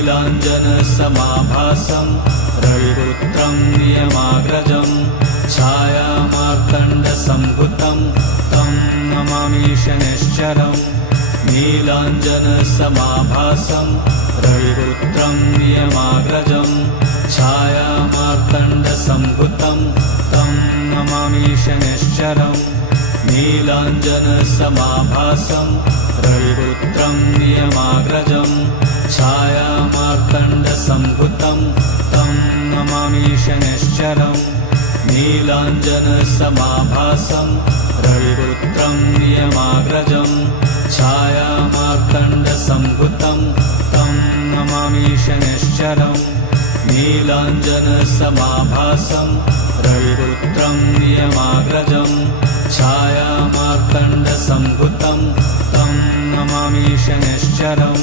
नीलाञ्जनसमाभासं रविपुत्रं नियमाग्रजं छायामार्तण्डसम्भुतं तं नमामि शनैश्चरम् नीलाञ्जनसमाभासं रविपुत्रं नियमाग्रजं छायामार्तण्डसम्भुतं तं नमामि शनैश्चरम् नीलाञ्जनसमाभासं रविपुत्रं नियमाग्रजं छायामार्तण्डसम्भुतं तं नमामि शनैश्चरम् नीलाञ्जनसमाभासं रविपुत्रं नियमाग्रजं छायामार्तण्डसम्भुतं तं नमामि शनैश्चरम् नीलाञ्जनसमाभासं रविपुत्रं नियमाग्रजं छायामार्तण्डसम्भुतं तं नमामि शनैश्चरम्।